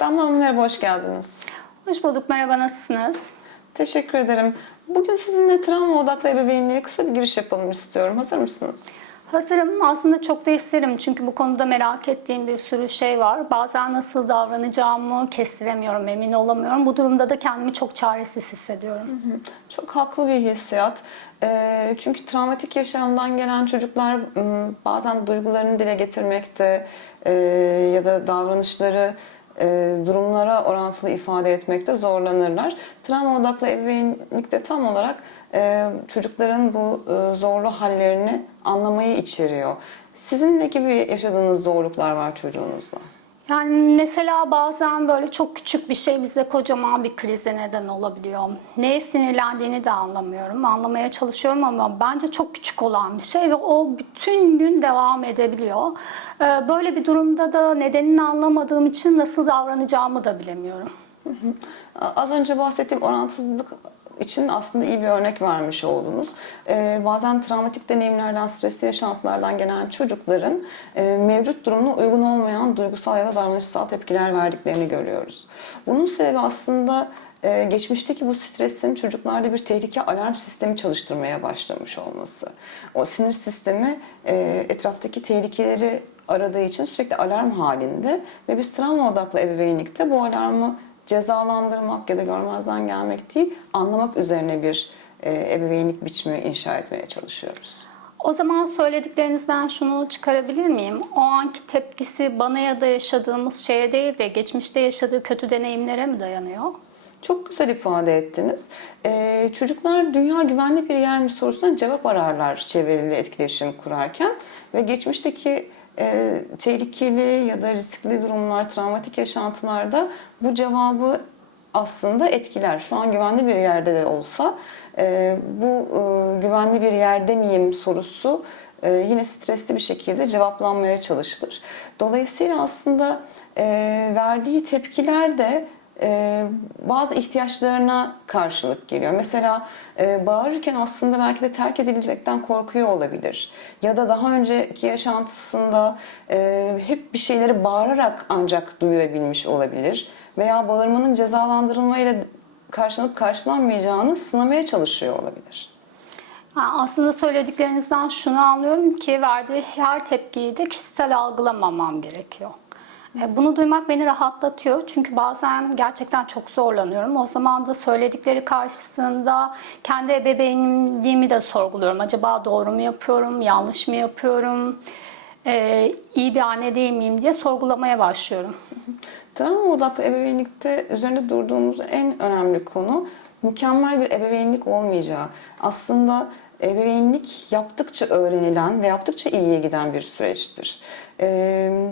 Damla Hanım merhaba, hoş geldiniz. Hoş bulduk, merhaba, nasılsınız? Teşekkür ederim. Bugün sizinle travma odaklı ebeveynliğe kısa bir giriş yapalım istiyorum. Hazır mısınız? Hazırım, aslında çok da isterim çünkü bu konuda merak ettiğim bir sürü şey var. Bazen nasıl davranacağımı kestiremiyorum, emin olamıyorum. Bu durumda da kendimi çok çaresiz hissediyorum. Çok haklı bir hissiyat. Çünkü travmatik yaşamdan gelen çocuklar bazen duygularını dile getirmekte ya da davranışları durumlara orantılı ifade etmekte zorlanırlar. Travma odaklı ebeveynlik de tam olarak çocukların bu zorlu hallerini anlamayı içeriyor. Sizin ne gibi yaşadığınız zorluklar var çocuğunuzla? Yani mesela bazen böyle çok küçük bir şey bize kocaman bir krize neden olabiliyor. Neye sinirlendiğini de anlamıyorum. Anlamaya çalışıyorum ama bence çok küçük olan bir şey ve o bütün gün devam edebiliyor. Böyle bir durumda da nedenini anlamadığım için nasıl davranacağımı da bilemiyorum. Az önce bahsettiğim orantısızlık için aslında iyi bir örnek vermiş oldunuz. Bazen travmatik deneyimlerden, stresli yaşantılardan gelen çocukların mevcut durumuna uygun olmayan duygusal ya da davranışsal tepkiler verdiklerini görüyoruz. Bunun sebebi aslında geçmişteki bu stresin çocuklarda bir tehlike alarm sistemi çalıştırmaya başlamış olması. O sinir sistemi etraftaki tehlikeleri aradığı için sürekli alarm halinde ve biz travma odaklı ebeveynlikte bu alarmı cezalandırmak ya da görmezden gelmek değil, anlamak üzerine bir ebeveynlik biçimi inşa etmeye çalışıyoruz. O zaman söylediklerinizden şunu çıkarabilir miyim? O anki tepkisi bana ya da yaşadığımız şeye değil de geçmişte yaşadığı kötü deneyimlere mi dayanıyor? Çok güzel ifade ettiniz. Çocuklar dünya güvenli bir yer mi sorusuna cevap ararlar çevreliyle etkileşim kurarken ve geçmişteki tehlikeli ya da riskli durumlar, travmatik yaşantılarda bu cevabı aslında etkiler. Şu an güvenli bir yerde de olsa bu güvenli bir yerde miyim sorusu yine stresli bir şekilde cevaplanmaya çalışılır. Dolayısıyla aslında verdiği tepkiler de bazı ihtiyaçlarına karşılık geliyor. Mesela bağırırken aslında belki de terk edilecekten korkuyor olabilir. Ya da daha önceki yaşantısında hep bir şeyleri bağırarak ancak duyurabilmiş olabilir. Veya bağırmanın cezalandırılmayla karşılanıp karşılanmayacağını sınamaya çalışıyor olabilir. Aslında söylediklerinizden şunu anlıyorum ki verdiği her tepkiyi de kişisel algılamamam gerekiyor. Bunu duymak beni rahatlatıyor çünkü bazen gerçekten çok zorlanıyorum. O zaman da söyledikleri karşısında kendi ebeveynliğimi de sorguluyorum. Acaba doğru mu yapıyorum, yanlış mı yapıyorum, iyi bir anne değil miyim diye sorgulamaya başlıyorum. Travma odaklı ebeveynlikte üzerinde durduğumuz en önemli konu mükemmel bir ebeveynlik olmayacağı. Aslında ebeveynlik yaptıkça öğrenilen ve yaptıkça iyiye giden bir süreçtir.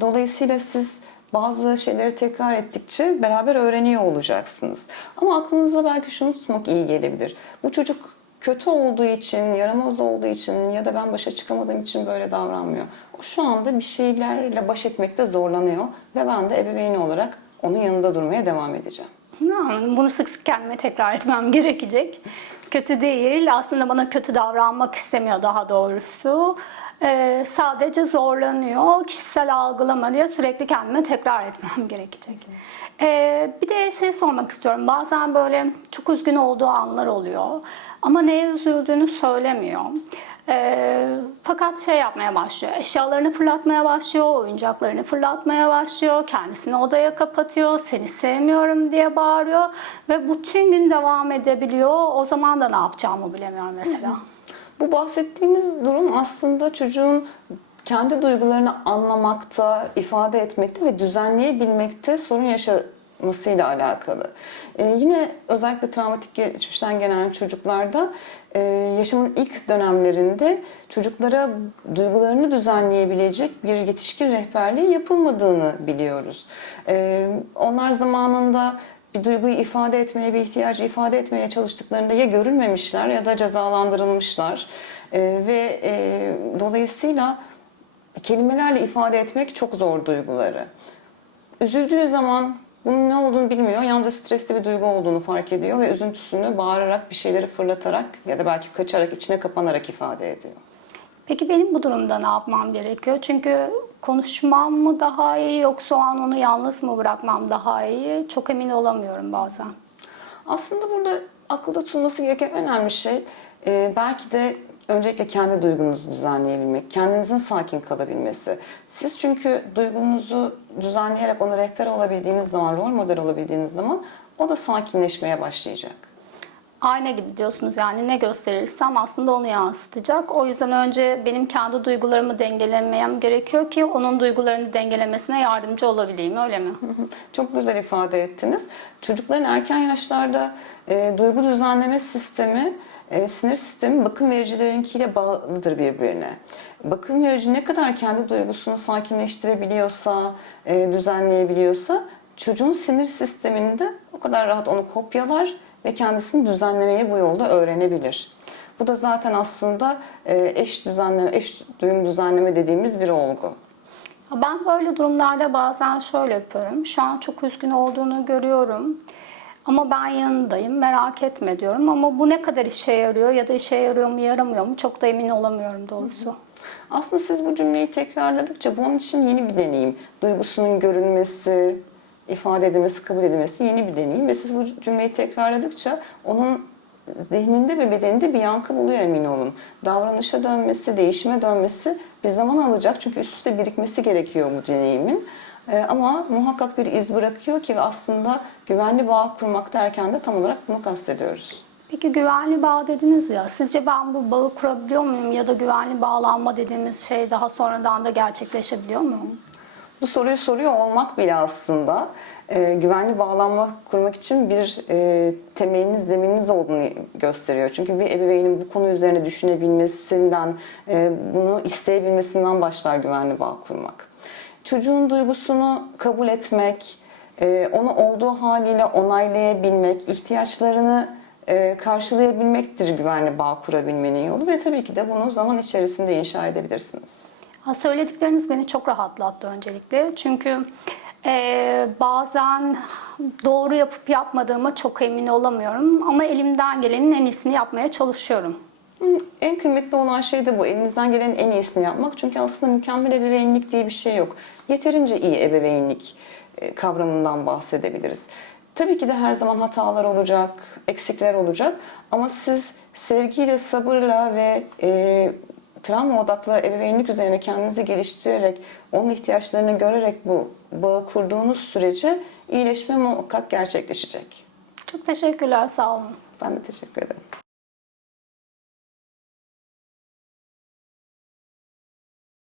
Dolayısıyla siz bazı şeyleri tekrar ettikçe beraber öğreniyor olacaksınız. Ama aklınızda belki şunu tutmak iyi gelebilir. Bu çocuk kötü olduğu için, yaramaz olduğu için ya da ben başa çıkamadığım için böyle davranmıyor. O şu anda bir şeylerle baş etmekte zorlanıyor ve ben de ebeveyn olarak onun yanında durmaya devam edeceğim. Bunu sık sık kendime tekrar etmem gerekecek. Kötü değil, aslında bana kötü davranmak istemiyor daha doğrusu. Sadece zorlanıyor, kişisel algılama diye sürekli kendime tekrar etmem gerekecek. Bir de şey sormak istiyorum, bazen böyle çok üzgün olduğu anlar oluyor ama neye üzüldüğünü söylemiyor. Fakat şey yapmaya başlıyor, eşyalarını fırlatmaya başlıyor, oyuncaklarını fırlatmaya başlıyor, kendisini odaya kapatıyor, seni sevmiyorum diye bağırıyor ve bütün gün devam edebiliyor. O zaman da ne yapacağımı bilemiyorum mesela. Bu bahsettiğiniz durum aslında çocuğun kendi duygularını anlamakta, ifade etmekte ve düzenleyebilmekte sorun yaşamasıyla alakalı. Yine özellikle travmatik geçmişten gelen çocuklarda yaşamın ilk dönemlerinde çocuklara duygularını düzenleyebilecek bir yetişkin rehberliği yapılmadığını biliyoruz. Onlar zamanında bir duyguyu ifade etmeye, bir ihtiyacı ifade etmeye çalıştıklarında ya görülmemişler ya da cezalandırılmışlar. Dolayısıyla kelimelerle ifade etmek çok zor duyguları. Üzüldüğü zaman bunun ne olduğunu bilmiyor. Yalnızca stresli bir duygu olduğunu fark ediyor ve üzüntüsünü bağırarak, bir şeyleri fırlatarak ya da belki kaçarak, içine kapanarak ifade ediyor. Peki benim bu durumda ne yapmam gerekiyor? Çünkü konuşmam mı daha iyi yoksa o an onu yalnız mı bırakmam daha iyi? Çok emin olamıyorum bazen. Aslında burada akılda tutulması gereken önemli şey belki de öncelikle kendi duygunuzu düzenleyebilmek, kendinizin sakin kalabilmesi. Siz çünkü duygunuzu düzenleyerek ona rehber olabildiğiniz zaman, rol model olabildiğiniz zaman o da sakinleşmeye başlayacak. Ayna gibi diyorsunuz, yani ne gösterirsem aslında onu yansıtacak. O yüzden önce benim kendi duygularımı dengelemem gerekiyor ki onun duygularını dengelemesine yardımcı olabileyim, öyle mi? Çok güzel ifade ettiniz. Çocukların erken yaşlarda duygu düzenleme sistemi, sinir sistemi bakım vericilerinkiyle bağlıdır birbirine. Bakım verici ne kadar kendi duygusunu sakinleştirebiliyorsa, düzenleyebiliyorsa çocuğun sinir sisteminde o kadar rahat onu kopyalar ve kendisini düzenlemeyi bu yolda öğrenebilir. Bu da zaten aslında eş duyum düzenleme dediğimiz bir olgu. Ben böyle durumlarda bazen şöyle yapıyorum. Şu an çok üzgün olduğunu görüyorum. Ama ben yanındayım, merak etme diyorum. Ama bu ne kadar işe yarıyor ya da işe yarıyor mu, yaramıyor mu çok da emin olamıyorum doğrusu. Aslında siz bu cümleyi tekrarladıkça bu onun için yeni bir deneyim. Duygusunun görünmesi, ifade edilmesi, kabul edilmesi yeni bir deneyim. Ve siz bu cümleyi tekrarladıkça onun zihninde ve bedeninde bir yankı buluyor, emin olun. Davranışa dönmesi, değişime dönmesi bir zaman alacak. Çünkü üst üste birikmesi gerekiyor bu deneyimin. Ama muhakkak bir iz bırakıyor ki ve aslında güvenli bağ kurmak derken de tam olarak bunu kastediyoruz. Peki güvenli bağ dediniz ya, sizce ben bu bağı kurabiliyor muyum ya da güvenli bağlanma dediğimiz şey daha sonradan da gerçekleşebiliyor mu? Bu soruyu soruyor olmak bile aslında güvenli bağlanma kurmak için bir temeliniz, zemininiz olduğunu gösteriyor. Çünkü bir ebeveynin bu konu üzerine düşünebilmesinden, bunu isteyebilmesinden başlar güvenli bağ kurmak. Çocuğun duygusunu kabul etmek, onu olduğu haliyle onaylayabilmek, ihtiyaçlarını karşılayabilmektir güvenli bağ kurabilmenin yolu ve tabii ki de bunu zaman içerisinde inşa edebilirsiniz. Söyledikleriniz beni çok rahatlattı öncelikle. Çünkü bazen doğru yapıp yapmadığıma çok emin olamıyorum. Ama elimden gelenin en iyisini yapmaya çalışıyorum. En kıymetli olan şey de bu. Elinizden gelenin en iyisini yapmak. Çünkü aslında mükemmel ebeveynlik diye bir şey yok. Yeterince iyi ebeveynlik kavramından bahsedebiliriz. Tabii ki de her zaman hatalar olacak, eksikler olacak. Ama siz sevgiyle, sabırla ve travma odaklı ebeveynlik üzerine kendinizi geliştirerek, onun ihtiyaçlarını görerek bu bağı kurduğunuz sürece iyileşme muhakkak gerçekleşecek. Çok teşekkürler, sağ olun. Ben de teşekkür ederim.